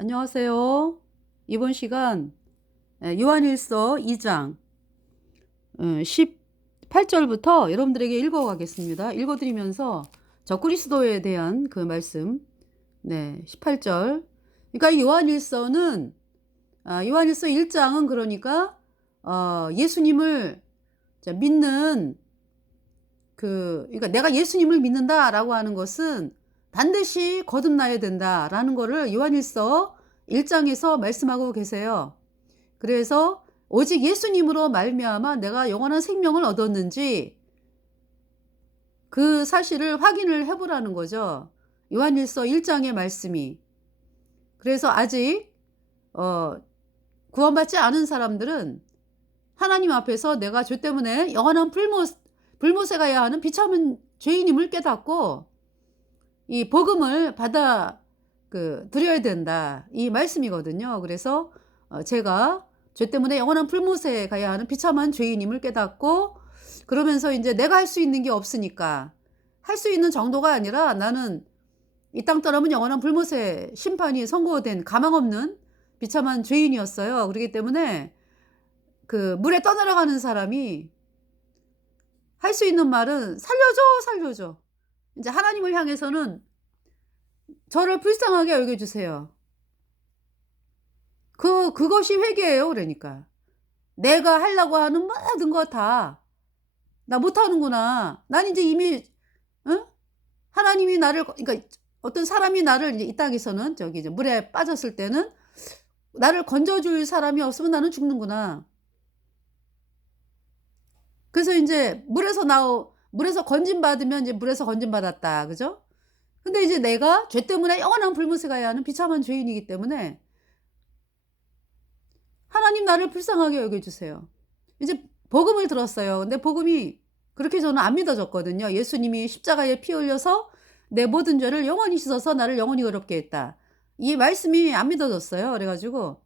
안녕하세요. 이번 시간 요한일서 2장 18절부터 여러분들에게 읽어가겠습니다. 읽어드리면서 저 그리스도에 대한 그 말씀 18절. 그러니까 이 요한일서는 요한일서 1장은 그러니까 예수님을 믿는 그러니까 내가 예수님을 믿는다라고 하는 것은 반드시 거듭나야 된다라는 거를 요한일서 1장에서 말씀하고 계세요. 그래서 오직 예수님으로 말미암아 내가 영원한 생명을 얻었는지 그 사실을 확인을 해보라는 거죠. 요한일서 1장의 말씀이. 그래서 아직 구원받지 않은 사람들은 하나님 앞에서 내가 죄 때문에 영원한 불못에 가야 하는 비참한 죄인임을 깨닫고 이 복음을 받아 드려야 된다, 이 말씀이거든요. 그래서 제가 죄 때문에 영원한 불못에 가야 하는 비참한 죄인임을 깨닫고, 그러면서 이제 내가 할 수 있는 게 없으니까, 할 수 있는 정도가 아니라 나는 이 땅 떠나면 영원한 불못에 심판이 선고된 가망 없는 비참한 죄인이었어요. 그렇기 때문에 그 물에 떠내려가는 사람이 할 수 있는 말은 살려줘, 살려줘. 이제 하나님을 향해서는 저를 불쌍하게 여겨주세요. 그것이 회개예요. 그러니까 내가 하려고 하는 모든 거 다 나 못하는구나. 난 이제 이미 하나님이 나를, 그러니까 어떤 사람이 나를 이제 이 땅에서는 저기 이제 물에 빠졌을 때는 나를 건져줄 사람이 없으면 나는 죽는구나. 그래서 이제 물에서 건진받으면 이제 물에서 건진받았다, 그죠? 근데 이제 내가 죄 때문에 영원한 불못에 가야 하는 비참한 죄인이기 때문에 하나님 나를 불쌍하게 여겨주세요. 이제 복음을 들었어요. 근데 복음이 그렇게 저는 안 믿어졌거든요. 예수님이 십자가에 피 흘려서 내 모든 죄를 영원히 씻어서 나를 영원히 의롭게 했다, 이 말씀이 안 믿어졌어요. 그래가지고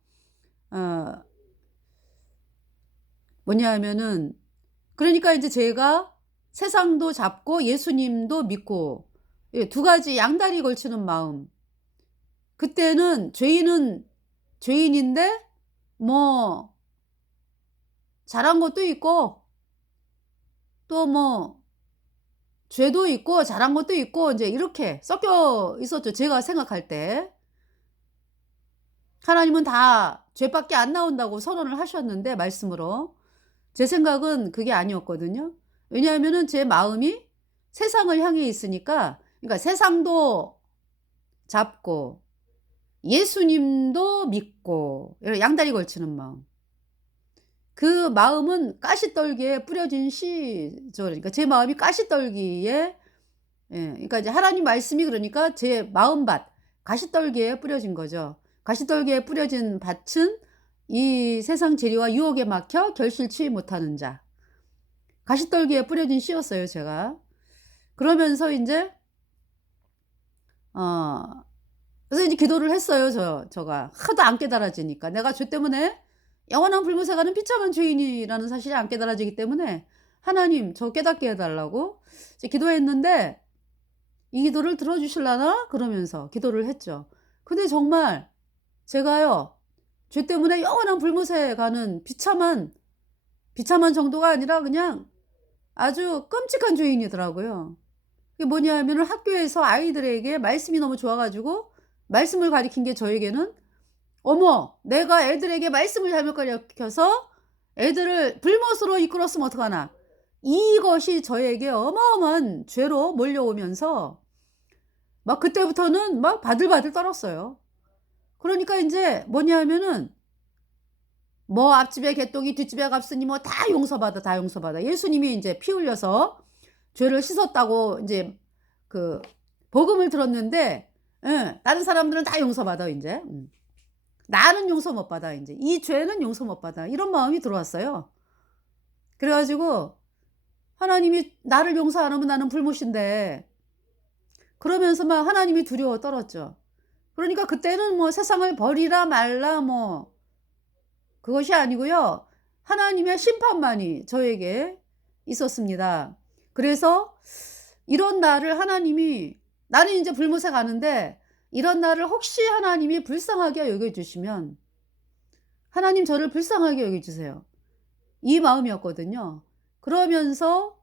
뭐냐 하면은, 그러니까 이제 제가 세상도 잡고 예수님도 믿고 두 가지 양다리 걸치는 마음. 그때는 죄인은 죄인인데 뭐 잘한 것도 있고 또 뭐 죄도 있고 잘한 것도 있고 이제 이렇게 섞여 있었죠. 제가 생각할 때 하나님은 다 죄밖에 안 나온다고 선언을 하셨는데, 말씀으로. 제 생각은 그게 아니었거든요. 왜냐하면은 제 마음이 세상을 향해 있으니까, 그러니까 세상도 잡고 예수님도 믿고 양다리 걸치는 마음. 그 마음은 가시떨기에 뿌려진 씨죠. 그러니까 제 마음이 가시떨기에, 그러니까 이제 하나님 말씀이, 그러니까 제 마음밭 가시떨기에 뿌려진 거죠. 가시떨기에 뿌려진 밭은 이 세상 재리와 유혹에 막혀 결실치 못하는 자. 가시떨기에 뿌려진 씨였어요, 제가. 그러면서 이제 그래서 이제 기도를 했어요. 저가 하도 안 깨달아지니까, 내가 죄 때문에 영원한 불못에 가는 비참한 죄인이라는 사실이 안 깨달아지기 때문에 하나님 저 깨닫게 해달라고 이제 기도했는데, 이 기도를 들어주실라나 그러면서 기도를 했죠. 근데 정말 제가요, 죄 때문에 영원한 불못에 가는 비참한 정도가 아니라 그냥 아주 끔찍한 죄인이더라고요. 그게 뭐냐 하면은, 학교에서 아이들에게 말씀이 너무 좋아가지고 말씀을 가리킨 게 저에게는, 어머, 내가 애들에게 말씀을 잘못 가르쳐서 애들을 불못으로 이끌었으면 어떡하나, 이것이 저에게 어마어마한 죄로 몰려오면서 막 그때부터는 막 바들바들 떨었어요. 그러니까 이제 뭐냐 하면은, 뭐 앞집에 개똥이 뒷집에 값으니 뭐 다 용서받아, 다 용서받아. 예수님이 이제 피 흘려서 죄를 씻었다고 이제 그 복음을 들었는데, 다른 사람들은 다 용서받아 이제. 나는 용서 못 받아, 이제 이 죄는 용서 못 받아, 이런 마음이 들어왔어요. 그래가지고 하나님이 나를 용서 안 하면 나는 불못인데, 그러면서 막 하나님이 두려워 떨었죠. 그러니까 그때는 뭐 세상을 버리라 말라 뭐 그것이 아니고요, 하나님의 심판만이 저에게 있었습니다. 그래서 이런 나를 하나님이, 나는 이제 불못에 가는데 이런 나를 혹시 하나님이 불쌍하게 여겨주시면 하나님 저를 불쌍하게 여겨주세요. 이 마음이었거든요. 그러면서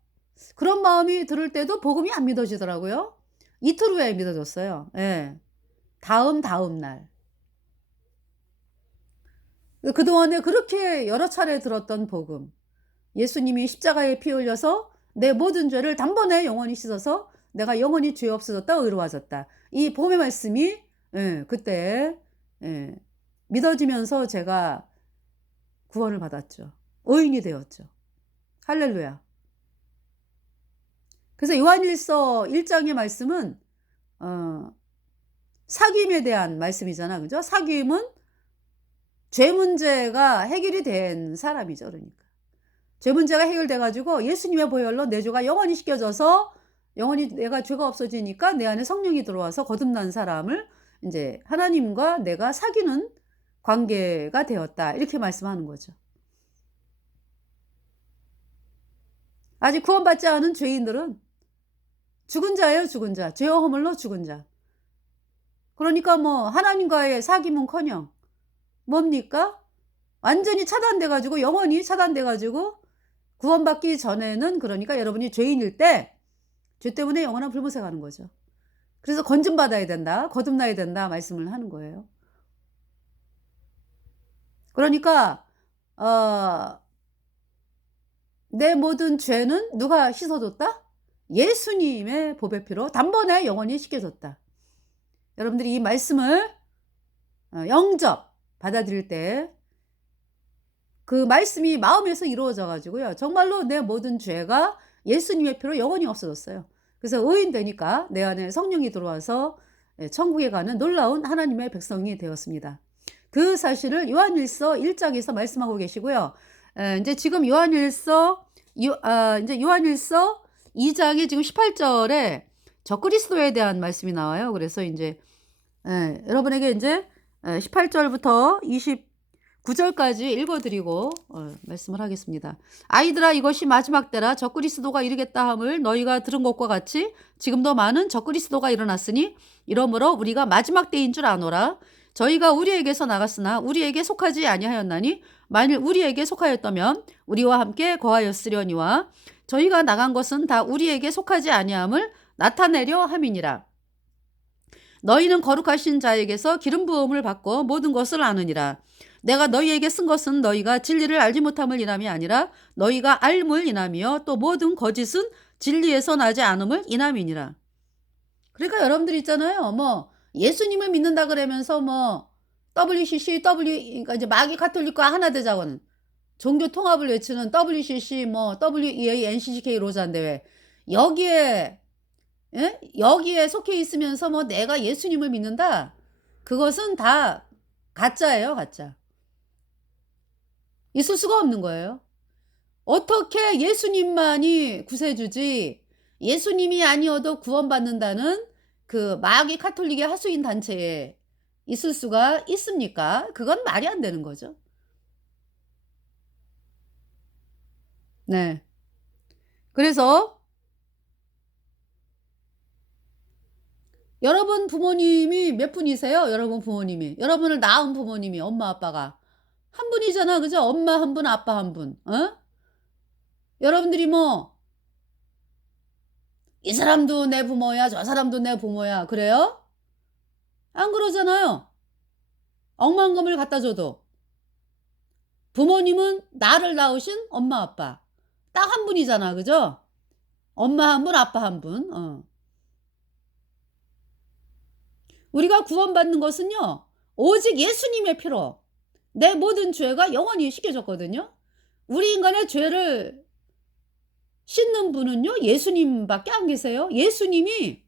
그런 마음이 들을 때도 복음이 안 믿어지더라고요. 이틀 후에 믿어졌어요. 예. 다음 날. 그동안에 그렇게 여러 차례 들었던 복음. 예수님이 십자가에 피 흘려서 내 모든 죄를 단번에 영원히 씻어서 내가 영원히 죄 없어졌다 의로워졌다. 이 복음의 말씀이 그때 믿어지면서 제가 구원을 받았죠. 의인이 되었죠. 할렐루야. 그래서 요한일서 1장의 말씀은 사귐에 대한 말씀이잖아. 그죠? 사귐은 죄 문제가 해결이 된 사람이죠. 그러니까. 죄 문제가 해결돼 가지고 예수님의 보혈로 내 죄가 영원히 씻겨져서 영원히 내가 죄가 없어지니까 내 안에 성령이 들어와서 거듭난 사람을 이제 하나님과 내가 사귀는 관계가 되었다. 이렇게 말씀하는 거죠. 아직 구원받지 않은 죄인들은 죽은 자예요, 죽은 자. 죄와 허물로 죽은 자. 그러니까 뭐 하나님과의 사귐은커녕 뭡니까? 완전히 차단돼 가지고 영원히 차단돼 가지고 구원받기 전에는 그러니까 여러분이 죄인일 때 죄 때문에 영원한 불못에 가는 거죠. 그래서 건짐받아야 된다. 거듭나야 된다 말씀을 하는 거예요. 그러니까 내 모든 죄는 누가 씻어줬다? 예수님의 보배 피로 단번에 영원히 씻겨졌다. 여러분들이 이 말씀을 영접 받아들일 때 그 말씀이 마음에서 이루어져 가지고요. 정말로 내 모든 죄가 예수님의 피로 영원히 없어졌어요. 그래서 의인 되니까 내 안에 성령이 들어와서 천국에 가는 놀라운 하나님의 백성이 되었습니다. 그 사실을 요한일서 1장에서 말씀하고 계시고요. 이제 지금 요한일서 2장의 지금 18절에 적그리스도에 대한 말씀이 나와요. 그래서 이제 여러분에게 이제 18절부터 29절까지 읽어드리고 말씀을 하겠습니다. 아이들아 이것이 마지막 때라 적그리스도가 이르겠다 함을 너희가 들은 것과 같이 지금도 많은 적그리스도가 일어났으니 이러므로 우리가 마지막 때인 줄 아노라. 저희가 우리에게서 나갔으나 우리에게 속하지 아니하였나니 만일 우리에게 속하였다면 우리와 함께 거하였으려니와 저희가 나간 것은 다 우리에게 속하지 아니함을 나타내려 함이니라. 너희는 거룩하신 자에게서 기름 부음을 받고 모든 것을 아느니라. 내가 너희에게 쓴 것은 너희가 진리를 알지 못함을 인함이 아니라 너희가 알물 인함이요 또 모든 거짓은 진리에서 나지 않음을 인함이니라. 그러니까 여러분들 있잖아요. 뭐 예수님을 믿는다 그러면서 뭐 WCC, 그러니까 이제 마귀 가톨릭과 하나 되자고는 종교 통합을 외치는 WCC, 뭐 WEA, NCCK 로잔대회 여기에 속해 있으면서 뭐 내가 예수님을 믿는다. 그것은 다 가짜예요, 가짜. 있을 수가 없는 거예요. 어떻게 예수님만이 구세주지 예수님이 아니어도 구원받는다는 그 마귀 카톨릭의 하수인 단체에 있을 수가 있습니까? 그건 말이 안 되는 거죠. 네. 그래서 여러분 부모님이 몇 분이세요? 여러분 부모님이. 여러분을 낳은 부모님이 엄마 아빠가 한 분이잖아. 그죠? 엄마 한 분, 아빠 한 분. 여러분들이 뭐 이 사람도 내 부모야, 저 사람도 내 부모야. 그래요? 안 그러잖아요. 억만금을 갖다 줘도 부모님은 나를 낳으신 엄마 아빠 딱 한 분이잖아. 그죠? 엄마 한 분, 아빠 한 분. 우리가 구원받는 것은요 오직 예수님의 피로 내 모든 죄가 영원히 씻겨졌거든요. 우리 인간의 죄를 씻는 분은요 예수님밖에 안 계세요. 예수님이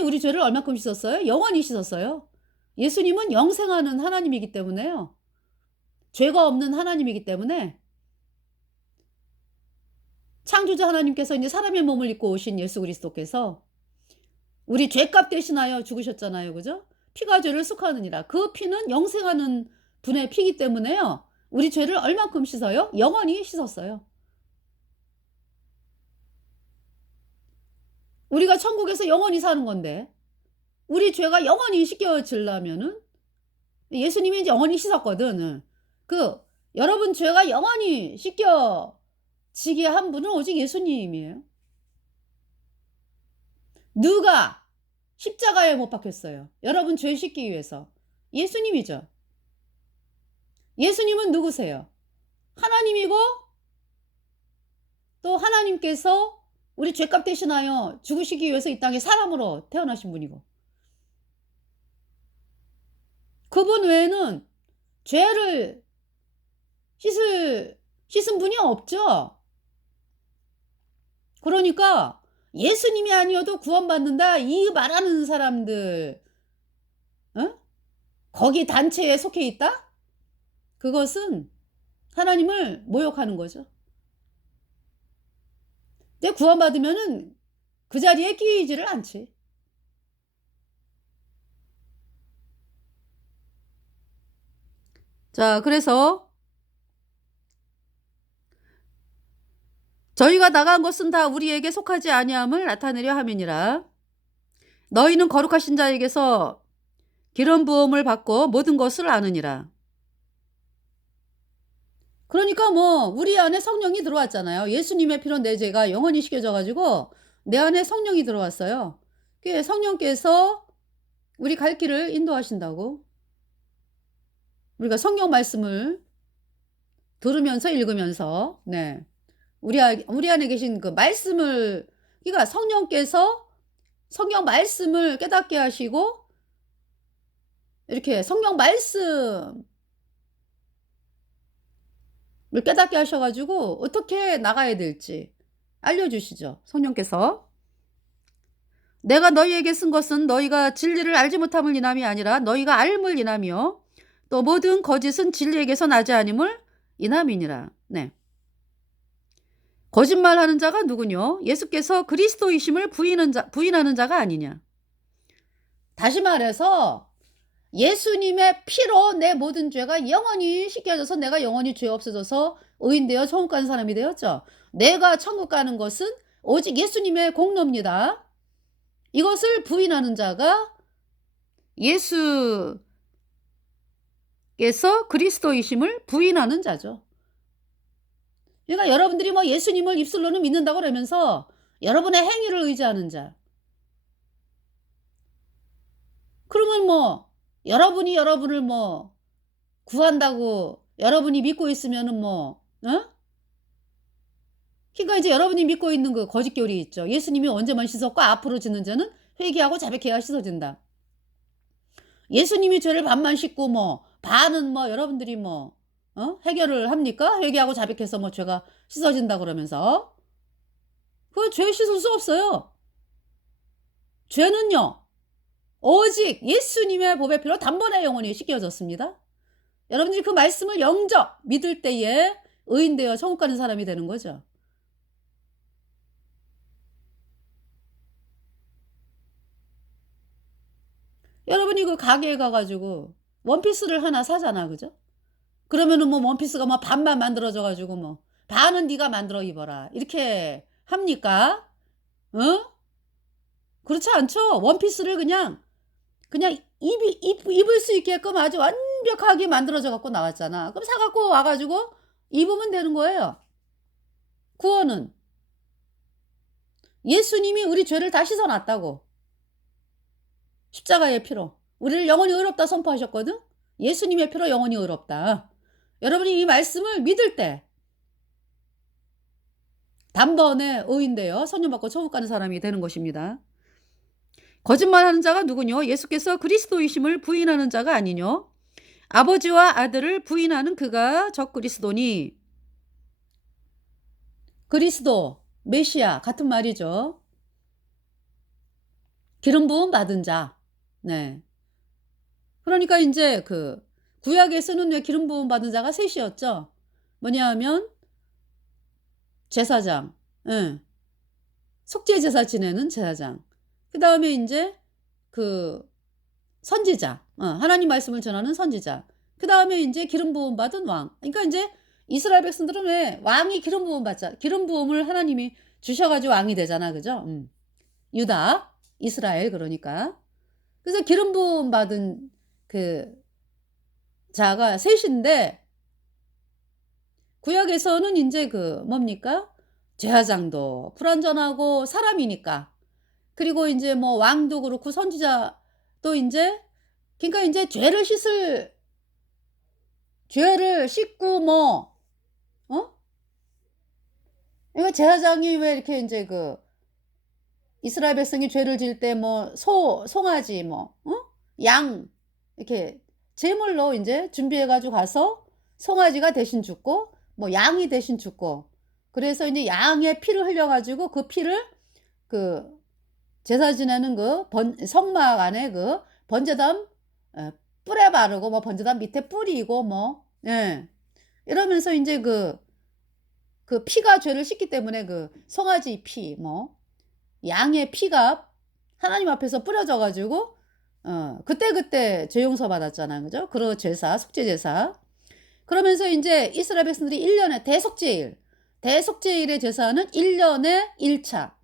우리 죄를 얼마큼 씻었어요? 영원히 씻었어요. 예수님은 영생하는 하나님이기 때문에요. 죄가 없는 하나님이기 때문에 창조자 하나님께서 이제 사람의 몸을 입고 오신 예수 그리스도께서 우리 죄값 대신하여 죽으셨잖아요. 그죠? 피가 죄를 속하느니라. 그 피는 영생하는 분의 피기 때문에요. 우리 죄를 얼마큼 씻어요? 영원히 씻었어요. 우리가 천국에서 영원히 사는 건데 우리 죄가 영원히 씻겨지려면은 예수님이 이제 영원히 씻었거든. 그 여러분 죄가 영원히 씻겨지게 한 분은 오직 예수님이에요. 누가 십자가에 못 박혔어요? 여러분 죄 씻기 위해서. 예수님이죠. 예수님은 누구세요? 하나님이고 또 하나님께서 우리 죄값 대신하여 죽으시기 위해서 이 땅에 사람으로 태어나신 분이고 그분 외에는 죄를 씻은 분이 없죠. 그러니까 예수님이 아니어도 구원받는다 이 말하는 사람들 거기 단체에 속해 있다? 그것은 하나님을 모욕하는 거죠. 근데 구원받으면은 그 자리에 끼이지를 않지. 자, 그래서 저희가 나간 것은 다 우리에게 속하지 아니함을 나타내려 함이니라. 너희는 거룩하신 자에게서 기름 부음을 받고 모든 것을 아느니라. 그러니까 뭐 우리 안에 성령이 들어왔잖아요. 예수님의 피로 내 죄가 영원히 씻겨져 가지고 내 안에 성령이 들어왔어요. 그 성령께서 우리 갈 길을 인도하신다고. 우리가 성경 말씀을 들으면서 읽으면서 우리 안에 계신 그 말씀을 그러니까 성령께서 성경 말씀을 깨닫게 하시고 이렇게 성경 말씀을 깨닫게 하셔 가지고 어떻게 나가야 될지 알려주시죠. 성령께서. 내가 너희에게 쓴 것은 너희가 진리를 알지 못함을 인함이 아니라 너희가 알음을 인하며 또 모든 거짓은 진리에게서 나지 아님을 인함이니라. 네. 거짓말하는 자가 누구뇨? 예수께서 그리스도이심을 부인하는 자가 아니냐. 다시 말해서 예수님의 피로 내 모든 죄가 영원히 씻겨져서 내가 영원히 죄 없어져서 의인되어 천국 가는 사람이 되었죠. 내가 천국 가는 것은 오직 예수님의 공로입니다. 이것을 부인하는 자가 예수께서 그리스도이심을 부인하는 자죠. 그러니까 여러분들이 뭐 예수님을 입술로는 믿는다고 그러면서 여러분의 행위를 의지하는 자. 그러면 뭐 여러분이 여러분을 뭐 구한다고 여러분이 믿고 있으면은 그러니까 이제 여러분이 믿고 있는 그 거짓교리 있죠. 예수님이 언제만 씻었고 앞으로 짓는 자는 회개하고 자백해야 씻어진다. 예수님이 죄를 반만 씻고 반은 여러분들이 해결을 합니까? 회개하고 자백해서 죄가 씻어진다 그러면서. 그 죄 씻을 수 없어요. 죄는요. 오직 예수님의 보배 피로 단번에 영원히 씻겨졌습니다. 여러분들이 그 말씀을 영접 믿을 때에 의인되어 천국 가는 사람이 되는 거죠. 여러분이 그 가게에 가가지고 원피스를 하나 사잖아, 그죠? 그러면은 원피스가 반만 만들어져 가지고 반은 네가 만들어 입어라 이렇게 합니까? 그렇지 않죠. 원피스를 그냥 입을 수 있게끔 아주 완벽하게 만들어져 갖고 나왔잖아. 그럼 사 갖고 와 가지고 입으면 되는 거예요. 구원은 예수님이 우리 죄를 다 씻어 놨다고. 십자가의 피로 우리를 영원히 의롭다 선포하셨거든. 예수님의 피로 영원히 의롭다. 여러분이 이 말씀을 믿을 때 단번에 의인되어 선녀 받고 천국 가는 사람이 되는 것입니다. 거짓말하는 자가 누구뇨? 예수께서 그리스도이심을 부인하는 자가 아니뇨? 아버지와 아들을 부인하는 그가 적그리스도니. 그리스도, 메시아 같은 말이죠. 기름 부음 받은 자. 네. 그러니까 이제 그 구약에서는 왜 기름 부음 받은 자가 셋이었죠. 뭐냐 하면 제사장, 속죄 제사 지내는 제사장. 그 다음에 이제 그 선지자, 하나님 말씀을 전하는 선지자. 그 다음에 이제 기름 부음 받은 왕. 그러니까 이제 이스라엘 백성들은 왜 왕이 기름 부음 받자. 기름 부음을 하나님이 주셔가지고 왕이 되잖아, 그죠? 유다, 이스라엘 그러니까. 그래서 기름 부음 받은 그 자가 셋인데 구약에서는 인제 그 뭡니까? 제사장도 불완전하고 사람이니까. 그리고 인제 뭐 왕도 그렇고 선지자도 인제 그러니까 인제 죄를 씻고 뭐 어? 이거 제사장이 왜 이렇게 인제 그 이스라엘 백성이 죄를 지을 때 뭐 송아지 뭐 양 이렇게 제물로 인제 준비해 가지고 가서 송아지가 대신 죽고 뭐 양이 대신 죽고 그래서 인제 양의 피를 흘려 가지고 그 피를 그 제사 지내는 그 성막 안에 그 번제단 뿔에 바르고 뭐 번제단 밑에 뿌리고 뭐 예. 이러면서 인제 그 피가 죄를 씻기 때문에 그 송아지 피 뭐 양의 피가 하나님 앞에서 뿌려져 가지고 그때그때 죄 용서 받았잖아요. 그죠? 그런 제사, 속죄 제사. 그러면서 인제 이스라엘 백성들이 1 년에 대속죄일의 제사는 1 년에 1 차.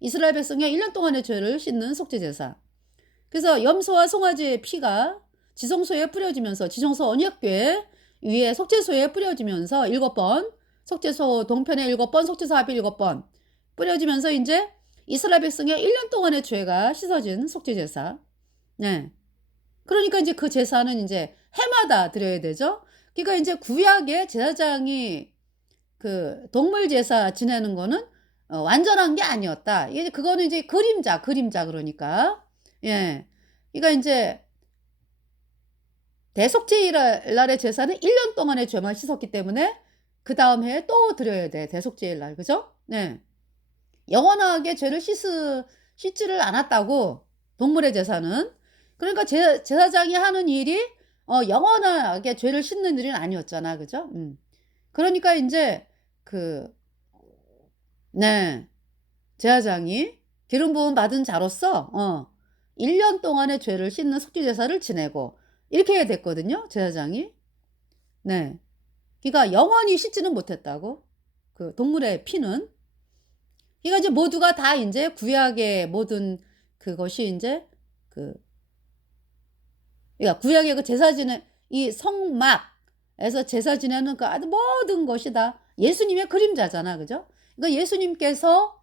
이스라엘 백성의 1년 동안의 죄를 씻는 속죄 제사. 그래서 염소와 송아지의 피가 지성소에 뿌려지면서 지성소 언약궤 위에 속죄소에 뿌려지면서 7번 속죄소 동편에 7번 속죄소 합이 7번 뿌려지면서 인제 이스라엘 백성의 1년 동안의 죄가 씻어진 속죄 제사. 네. 그러니까 인제 그 제사는 인제 해마다 드려야 되죠. 그러니까 인제 구약의 제사장이 그 동물 제사 지내는 거는 완전한 게 아니었다. 이게 그거는 이제 그림자 그러니까. 예. 그러니까 인제 대속죄일 날의 제사는 1년 동안의 죄만 씻었기 때문에 그다음 해에 또 드려야 돼, 대속죄일 날. 그죠? 네. 영원하게 죄를 씻지를 않았다고 동물의 제사는. 그러니까 제사장이 하는 일이 영원하게 죄를 씻는 일은 아니었잖아. 그죠? 그러니까 인제 그 네. 제사장이 기름 부음 받은 자로서 1년 동안의 죄를 씻는 속죄 제사를 지내고 이렇게 해야 됐거든요, 제사장이. 네. 그러니까 영원히 씻지는 못했다고. 그 동물의 피는. 그러니까 이제 모두가 다 인제 구약의 모든 그것이 인제 그 그러니까 구약의 그 제사 지내 이 성막에서 제사 지내는 그 아주 모든 것이 다 예수님의 그림자잖아. 그죠? 그러니까 예수님께서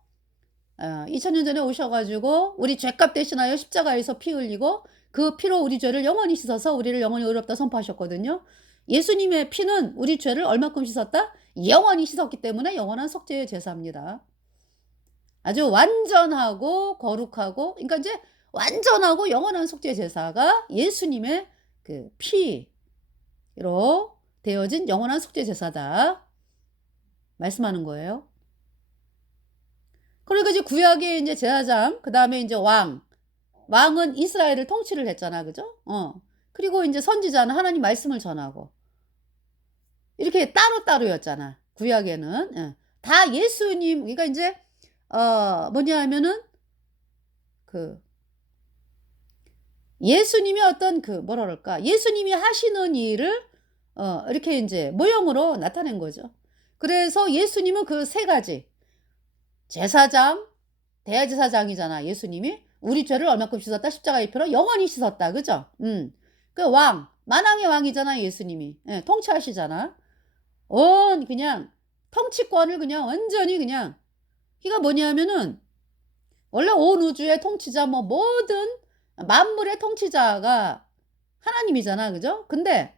2000년 전에 오셔 가지고 우리 죄값 대신하여 십자가에서 피 흘리고 그 피로 우리 죄를 영원히 씻어서 우리를 영원히 의롭다 선포하셨거든요. 예수님의 피는 우리 죄를 얼마큼 씻었다? 영원히 씻었기 때문에 영원한 속죄의 제사입니다. 아주 완전하고 거룩하고 그러니까 인제 완전하고 영원한 속죄 제사가 예수님의 그 피로 되어진 영원한 속죄 제사다 말씀하는 거예요. 그러니까 이제 구약의 인제 제사장 그다음에 인제 왕은 이스라엘을 통치를 했잖아. 그죠? 그리고 인제 선지자는 하나님 말씀을 전하고 이렇게 따로따로였잖아 구약에는. 예. 다 예수님 그러니까 인제 뭐냐 하면은 그 예수님의 어떤 그 뭐라 그럴까? 예수님이 하시는 일을 이렇게 인제 모형으로 나타낸 거죠. 그래서 예수님은 그 세 가지 제사장, 대제사장이잖아 예수님이. 우리 죄를 얼마큼 씻었다? 십자가의 피로 영원히 씻었다. 그죠? 그 만왕의 왕이잖아 예수님이. 예 통치하시잖아. 온 그냥 통치권을 그냥 완전히 그냥 그러니까 뭐냐면은 원래 온 우주의 통치자 뭐 모든 만물의 통치자가 하나님이잖아. 그죠? 근데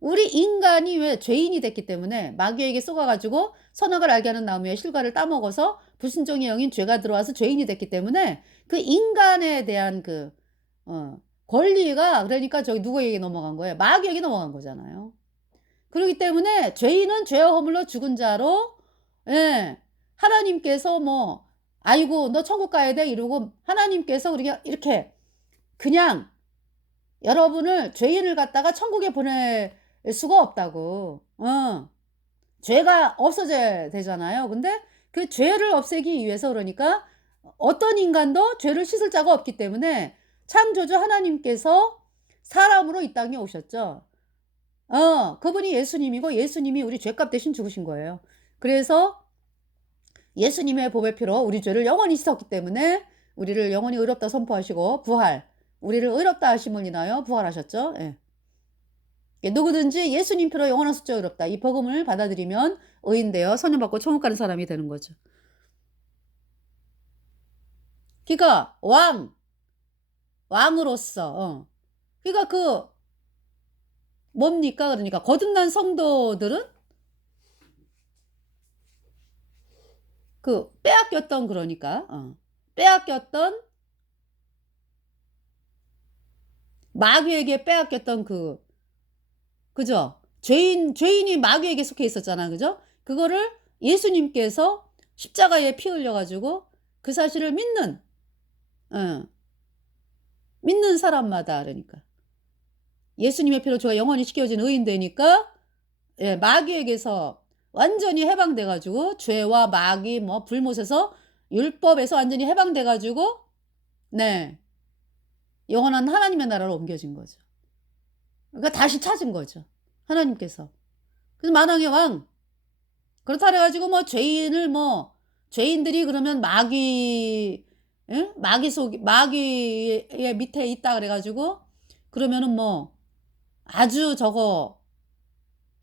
우리 인간이 왜 죄인이 됐기 때문에 마귀에게 속아 가지고 선악을 알게 하는 나무의 실과를 따먹어서 불순종의 영인 죄가 들어와서 죄인이 됐기 때문에 그 인간에 대한 그 권리가 그러니까 저기 누구에게 넘어간 거예요? 마귀에게 넘어간 거잖아요. 그러기 때문에 죄인은 죄와 허물로 죽은 자로 예 하나님께서 뭐 "아이고 너 천국 가야 돼." 이러고 하나님께서 우리가 이렇게 그냥 여러분을 죄인을 갖다가 천국에 보낼 수가 없다고. 죄가 없어져야 되잖아요. 근데 그 죄를 없애기 위해서 그러니까 어떤 인간도 죄를 씻을 자가 없기 때문에 창조주 하나님께서 사람으로 이 땅에 오셨죠. 그분이 예수님이고 예수님이 우리 죄값 대신 죽으신 거예요. 그래서 예수님의 보배 피로 우리 죄를 영원히 씻었기 때문에 우리를 영원히 의롭다 선포하시고 부활, 우리를 의롭다 하심을 인하여 부활하셨죠. 예. 예, 누구든지 예수님 피로 영원한 숫자 의롭다. 이 복음을 받아들이면 의인되어 선녀받고 천국 가는 사람이 되는 거죠. 그러니까 왕으로서 그러니까 뭡니까? 그러니까 거듭난 성도들은 빼앗겼던 그러니까 빼앗겼던 마귀에게 빼앗겼던 그죠? 죄인이 마귀에게 속해 있었잖아. 그죠? 그거를 예수님께서 십자가에 피 흘려 가지고 그 사실을 믿는 사람마다 그러니까 예수님의 피로 저가 영원히 씻겨진 의인 되니까 예, 마귀에게서 완전히 해방돼 가지고 죄와 마귀 뭐 불못에서 율법에서 완전히 해방돼 가지고 네. 영원한 하나님의 나라로 옮겨진 거죠. 그러니까 다시 찾은 거죠. 하나님께서. 그래서 만왕의 왕. 그렇다 그래가지고 죄인들이 그러면 마귀의 밑에 있다 그래가지고 그러면은 아주 저거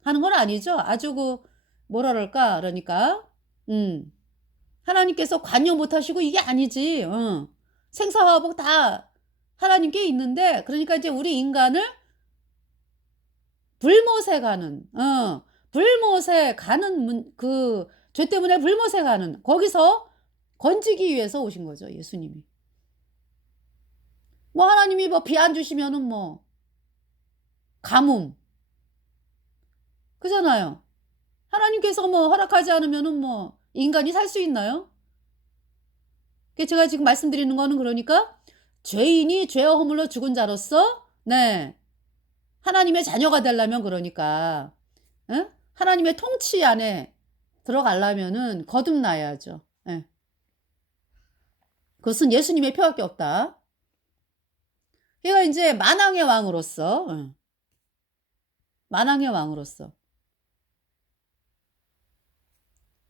하는 건 아니죠. 아주 뭐라 그럴까. 그러니까, 하나님께서 관여 못 하시고 이게 아니지. 생사화복 다 하나님께 있는데, 그러니까 이제 우리 인간을 불못에 가는, 죄 때문에 불못에 가는, 거기서 건지기 위해서 오신 거죠, 예수님이. 하나님이 비 안 주시면은 가뭄. 그잖아요. 하나님께서 허락하지 않으면은 인간이 살 수 있나요? 제가 지금 말씀드리는 거는 그러니까 죄인이 죄와 허물로 죽은 자로서, 네. 하나님의 자녀가 되려면 그러니까, 하나님의 통치 안에 들어가려면은 거듭나야죠. 예. 그것은 예수님의 표밖에 없다. 그러니까 이제 만왕의 왕으로서, 만왕의 왕으로서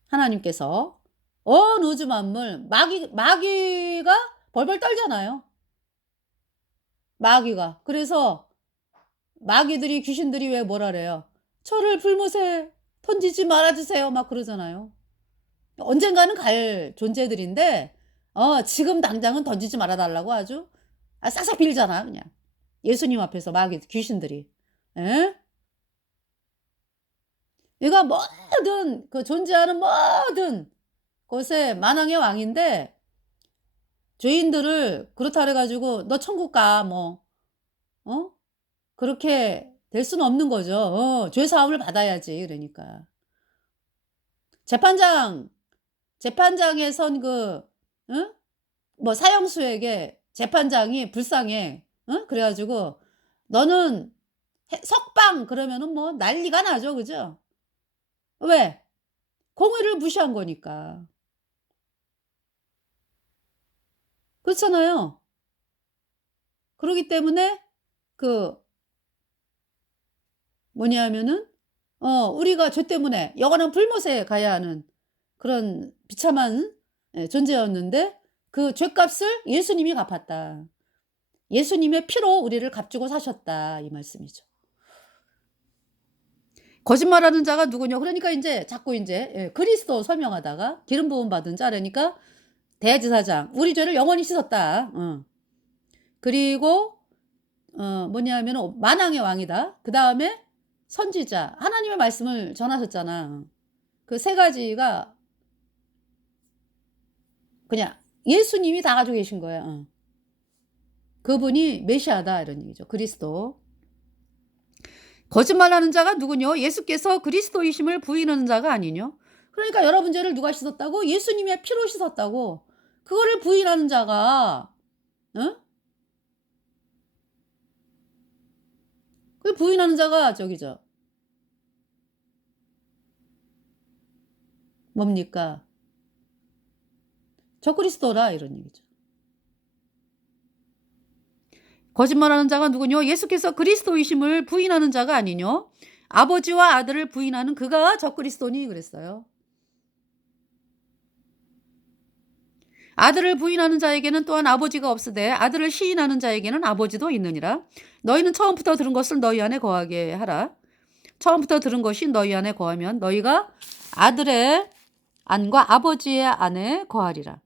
하나님께서 온 우주 만물 마귀가 벌벌 떨잖아요. 마귀가. 그래서 마귀들이 귀신들이 왜 뭐라 그래요? 저를 불못에 던지지 말아주세요. 막 그러잖아요. 언젠가는 갈 존재들인데 지금 당장은 던지지 말아달라고 아주 싹싹 빌잖아 그냥. 예수님 앞에서 마귀 귀신들이. 에? 얘가 모든 존재하는 모든 곳에 만왕의 왕인데 죄인들을 그렇다 그래가지고 너 천국 가 그렇게 될 수는 없는 거죠. 죄 사함을 받아야지 그러니까. 재판장에 선 사형수에게 재판장이 불쌍해. 그래가지고 너는 석방 그러면은 난리가 나죠. 그죠? 왜? 공의를 무시한 거니까. 그렇잖아요. 그러기 때문에 뭐냐면은 우리가 죄 때문에 영원한 불못에 가야 하는 그런 비참한 존재였는데 그 죄값을 예수님이 갚았다. 예수님의 피로 우리를 값주고 사셨다. 이 말씀이죠. 거짓말하는 자가 누구냐? 그러니까 이제 자꾸 그리스도 설명하다가 기름 부음 받은 자 그러니까 대제사장 우리 죄를 영원히 씻었다. 그리고 뭐냐면 만왕의 왕이다. 그 다음에 선지자 하나님의 말씀을 전하셨잖아. 그 세 가지가 그냥 예수님이 다 가지고 계신 거야. 그분이 메시아다 이런 얘기죠. 그리스도. 거짓말하는 자가 누구뇨? 예수께서 그리스도이심을 부인하는 자가 아니뇨? 그러니까 여러분 죄를 누가 씻었다고? 예수님의 피로 씻었다고. 그거를 부인하는 자가 그 부인하는 자가 저기죠. 뭡니까? 저 그리스도라 이런 얘기죠. 거짓말하는 자가 누구뇨? 예수께서 그리스도이심을 부인하는 자가 아니뇨? 아버지와 아들을 부인하는 그가 저 그리스도니 그랬어요. 아들을 부인하는 자에게는 또한 아버지가 없으되 아들을 시인하는 자에게는 아버지도 있느니라. 너희는 처음부터 들은 것을 너희 안에 거하게 하라. 처음부터 들은 것이 너희 안에 거하면 너희가 아들의 안과 아버지의 안에 거하리라.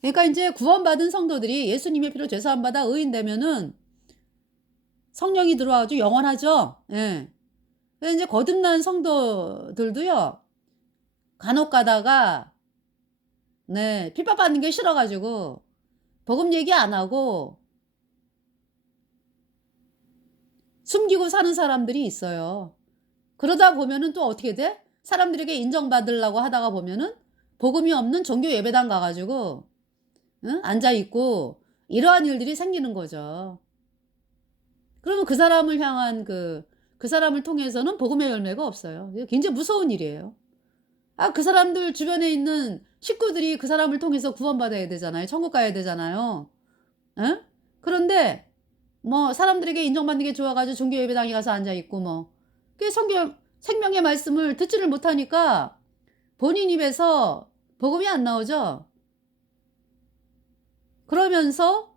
그러니까 이제 구원받은 성도들이 예수님의 피로 죄사함 받아 의인 되면은 성령이 들어와가지고 영원하죠. 예. 그래서 이제 거듭난 성도들도요, 간혹 가다가, 네, 핍박받는 게 싫어가지고, 복음 얘기 안 하고, 숨기고 사는 사람들이 있어요. 그러다 보면은 또 어떻게 돼? 사람들에게 인정받으려고 하다가 보면은, 복음이 없는 종교 예배당 가가지고, 응? 앉아있고, 이러한 일들이 생기는 거죠. 그러면 그 사람을 향한 그 사람을 통해서는 복음의 열매가 없어요. 이거 굉장히 무서운 일이에요. 그 사람들 주변에 있는 식구들이 그 사람을 통해서 구원받아야 되잖아요. 천국 가야 되잖아요. 응? 그런데 뭐 사람들에게 인정받는 게 좋아가지고 종교 예배당에 가서 앉아 있고 뭐 그 성경 생명의 말씀을 듣지를 못하니까 본인 입에서 복음이 안 나오죠. 그러면서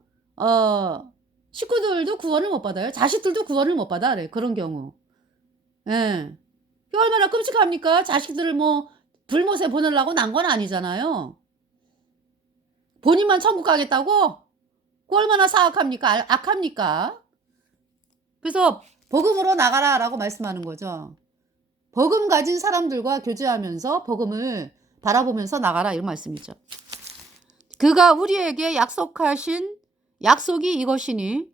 식구들도 구원을 못 받아요. 자식들도 구원을 못 받아. 그래. 그런 경우. 예. 그게 얼마나 끔찍합니까? 자식들을 뭐 불못에 보내려고 난 건 아니잖아요. 본인만 천국 가겠다고? 그 얼마나 사악합니까? 악합니까? 그래서 복음으로 나가라라고 말씀하는 거죠. 복음 가진 사람들과 교제하면서 복음을 바라보면서 나가라 이런 말씀이죠. 그가 우리에게 약속하신 약속이 이것이니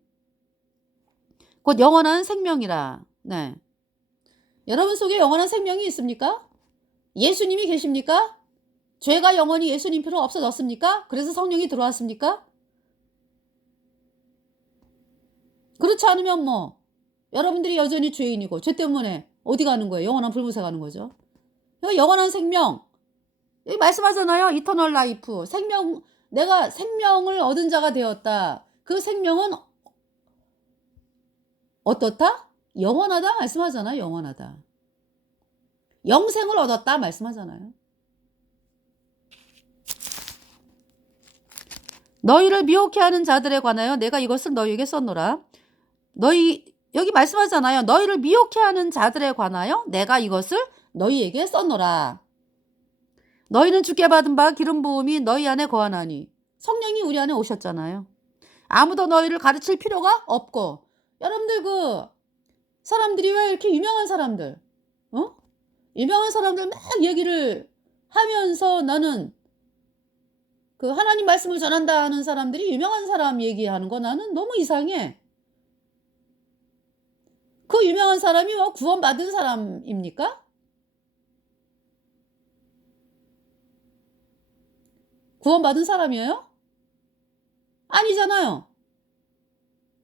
곧 영원한 생명이라. 네. 여러분 속에 영원한 생명이 있습니까? 예수님이 계십니까? 죄가 영원히 예수님 피로 없어졌습니까? 그래서 성령이 들어왔습니까? 그렇지 않으면 뭐 여러분들이 여전히 죄인이고 죄 때문에 어디 가는 거예요? 영원한 불못에 가는 거죠. 영원한 생명. 여기 말씀하잖아요. 이터널 라이프. 생명, 내가 생명을 얻은 자가 되었다. 그 생명은 어떻다? 영원하다 말씀하잖아요. 영원하다. 영생을 얻었다 말씀하잖아요. 너희를 미혹해 하는 자들에 관하여 내가 이것을 너희에게 썼노라. 여기 말씀하잖아요. 너희를 미혹해 하는 자들에 관하여 내가 이것을 너희에게 썼노라. 너희는 주께 받은 바 기름 부음이 너희 안에 거하나니. 성령이 우리 안에 오셨잖아요. 아무도 너희를 가르칠 필요가 없고. 여러분들 사람들이 왜 이렇게 유명한 사람들, 유명한 사람들 막 얘기를 하면서 나는 하나님 말씀을 전한다는 사람들이 유명한 사람 얘기하는 거 나는 너무 이상해. 그 유명한 사람이 뭐 구원받은 사람입니까? 구원받은 사람이에요? 아니잖아요.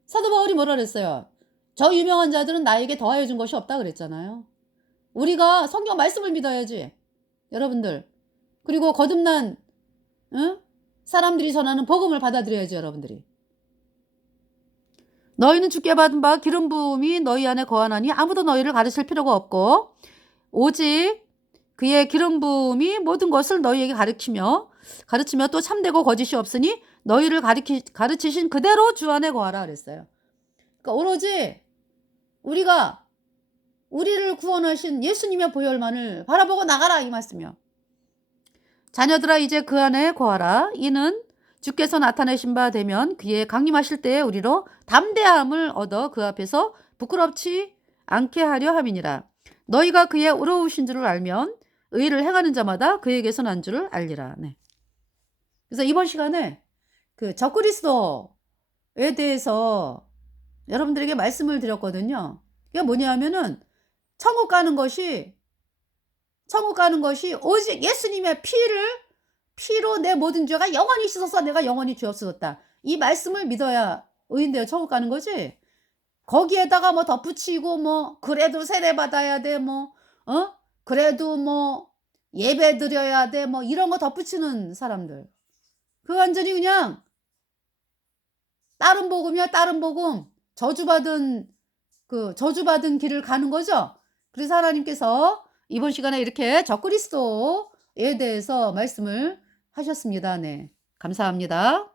사도 바울이 뭐라 그랬어요? 저 유명한 자들은 나에게 더하여 준 것이 없다 그랬잖아요. 우리가 성경 말씀을 믿어야지. 여러분들. 그리고 거듭난 사람들이 전하는 복음을 받아들여야지 여러분들이. 너희는 주께 받은 바 기름 부음이 너희 안에 거하나니 아무도 너희를 가르칠 필요가 없고 오직 그의 기름 부음이 모든 것을 너희에게 가르치며 또 참되고 거짓이 없으니 너희를 가르치신 그대로 주 안에 거하라 그랬어요. 그러니까 오로지 우리를 구원하신 예수님의 보혈만을 바라보고 나가라 이 말씀이요. 자녀들아 이제 그 안에 거하라. 이는 주께서 나타내신 바 되면 그의 강림하실 때에 우리로 담대함을 얻어 그 앞에서 부끄럽지 않게 하려 함이니라. 너희가 그의 의로우신 줄을 알면 의를 행하는 자마다 그에게서 난 줄을 알리라. 네. 그래서 이번 시간에 적그리스도에 대해서 여러분들에게 말씀을 드렸거든요. 그게 뭐냐면은 천국 가는 것이 오직 예수님의 피로 내 모든 죄가 영원히 씻어서 내가 영원히 죄 없어졌다. 이 말씀을 믿어야 의인되어 천국 가는 거지. 거기에다가 뭐 덧붙이고 뭐 그래도 세례 받아야 돼 뭐 그래도 뭐 예배 드려야 돼 뭐 이런 거 덧붙이는 사람들. 완전히 그냥 다른 복음이야 다른 복음. 저주받은 길을 가는 거죠. 그래서 하나님께서 이번 시간에 이렇게 적그리스도에 대해서 말씀을 하셨습니다. 네. 감사합니다.